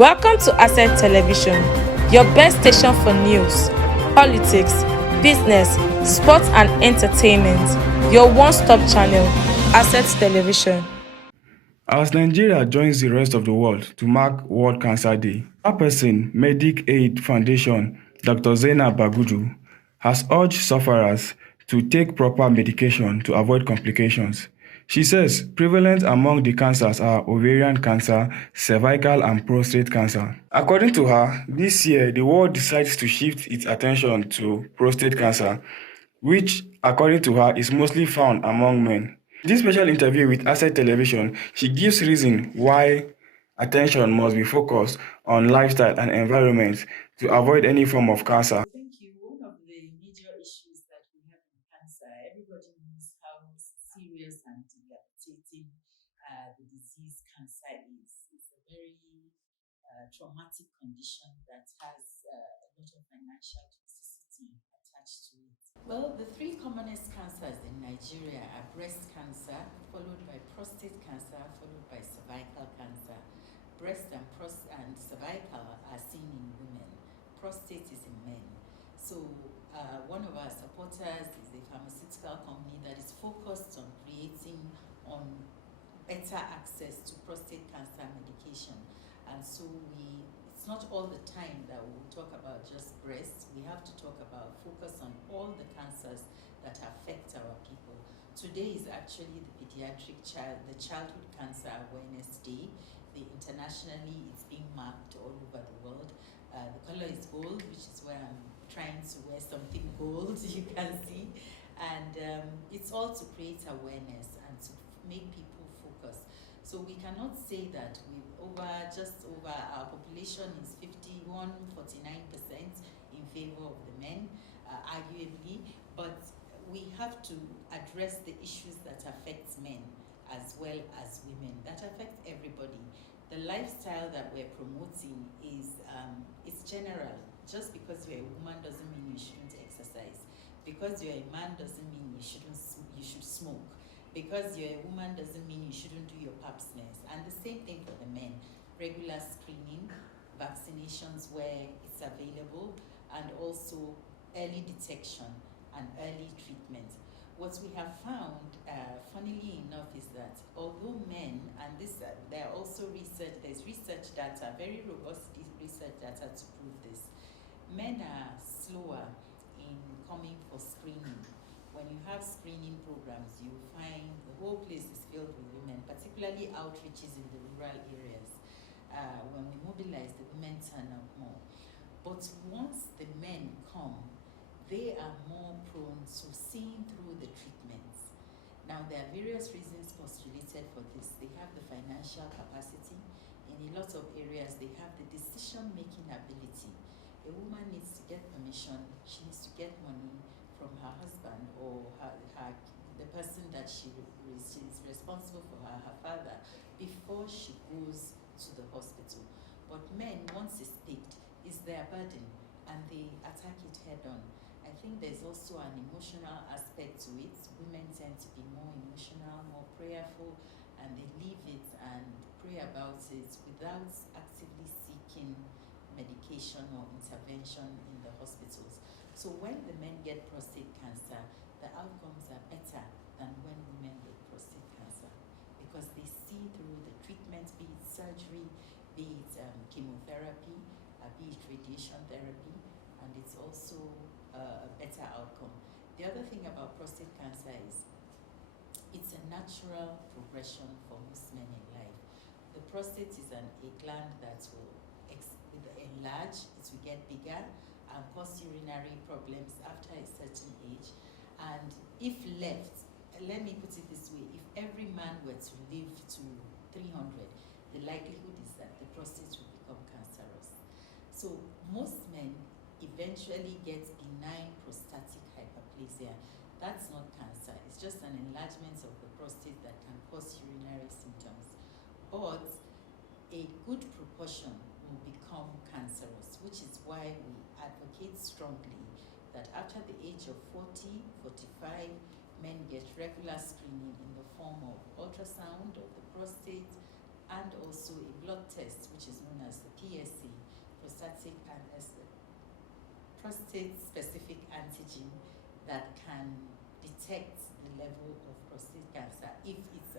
Welcome to Asset Television, your best station for news, politics, business, sports and entertainment. Your one-stop channel, Asset Television. As Nigeria joins the rest of the world to mark World Cancer Day, chairperson Medic Aid Foundation Dr Zainab Bagudu has urged sufferers to take proper medication to avoid complications. She says prevalent among the cancers are ovarian cancer, cervical and prostate cancer. According to her, this year the world decides to shift its attention to prostate cancer, which, according to her, is mostly found among men. In this special interview with Asset Television, she gives reason why attention must be focused on lifestyle and environment to avoid any form of cancer. Thank you. One of the major issues that we have in cancer, everybody knows how serious and debilitating the disease cancer is. It's a very traumatic condition that has a lot of financial toxicity attached to it. Well, the three commonest cancers in Nigeria are breast cancer, followed by prostate cancer, followed by cervical cancer. Breast and cervical are seen in women. Prostate is in men. So one of our supporters is a pharmaceutical company that is focused on creating better access to prostate cancer medication. And so it's not all the time that we will talk about just breast. We have to talk about focus on all the cancers that affect our people. Today is actually the Childhood Cancer Awareness Day. Internationally, it's being marked all over the world. The color is gold, which is why I'm trying to wear something gold, you can see. And it's all to create awareness and to make people focus. So we cannot say that our population is 49% in favor of the men, arguably, but we have to address the issues that affect men as well as women, that affect everybody. The lifestyle that we're promoting is it's general. Just because you're a woman doesn't mean you shouldn't exercise. Because you're a man doesn't mean you should smoke. Because you're a woman doesn't mean you shouldn't do your pap smears. And the same thing for the men. Regular screening, vaccinations where it's available, and also early detection and early treatment. What we have found, funnily enough, is that although men, and there are also there's research data, very robust research data to prove this, men are slower in coming for screening. When you have screening programs, you find the whole place is filled with women, particularly outreaches in the rural areas. When we mobilize, the women turn up more. But once the men come, they are more prone to seeing through the treatments. Now, there are various reasons postulated for this. They have the financial capacity. In a lot of areas, they have the decision-making ability. A woman needs to get permission. She needs to get money from her husband or the person that she is responsible for, her father, before she goes to the hospital. But men, once it's picked, is their burden, and they attack it head-on. I think there's also an emotional aspect to it. Women tend to be more emotional, more prayerful, and they leave it and pray about it without actively seeking medication or intervention in the hospitals. So when the men get prostate cancer, the outcomes are better than when women get prostate cancer, because they see through the treatment, be it surgery, be it chemotherapy, be it radiation therapy, and it's also a better outcome. The other thing about prostate cancer is it's a natural progression for most men in life. The prostate is a gland that will enlarge, it will get bigger and cause urinary problems after a certain age. And if left, let me put it this way, if every man were to live to 300, the likelihood is that the prostate will become cancerous. So most men eventually get benign prostatic hyperplasia. That's not cancer. It's just an enlargement of the prostate that can cause urinary symptoms. But a good proportion will become cancerous, which is why we advocate strongly that after the age of 40, 45, men get regular screening in the form of ultrasound of the prostate, and also a blood test, which is known as the PSA, prostate specific antigen, that can detect the level of prostate cancer if it's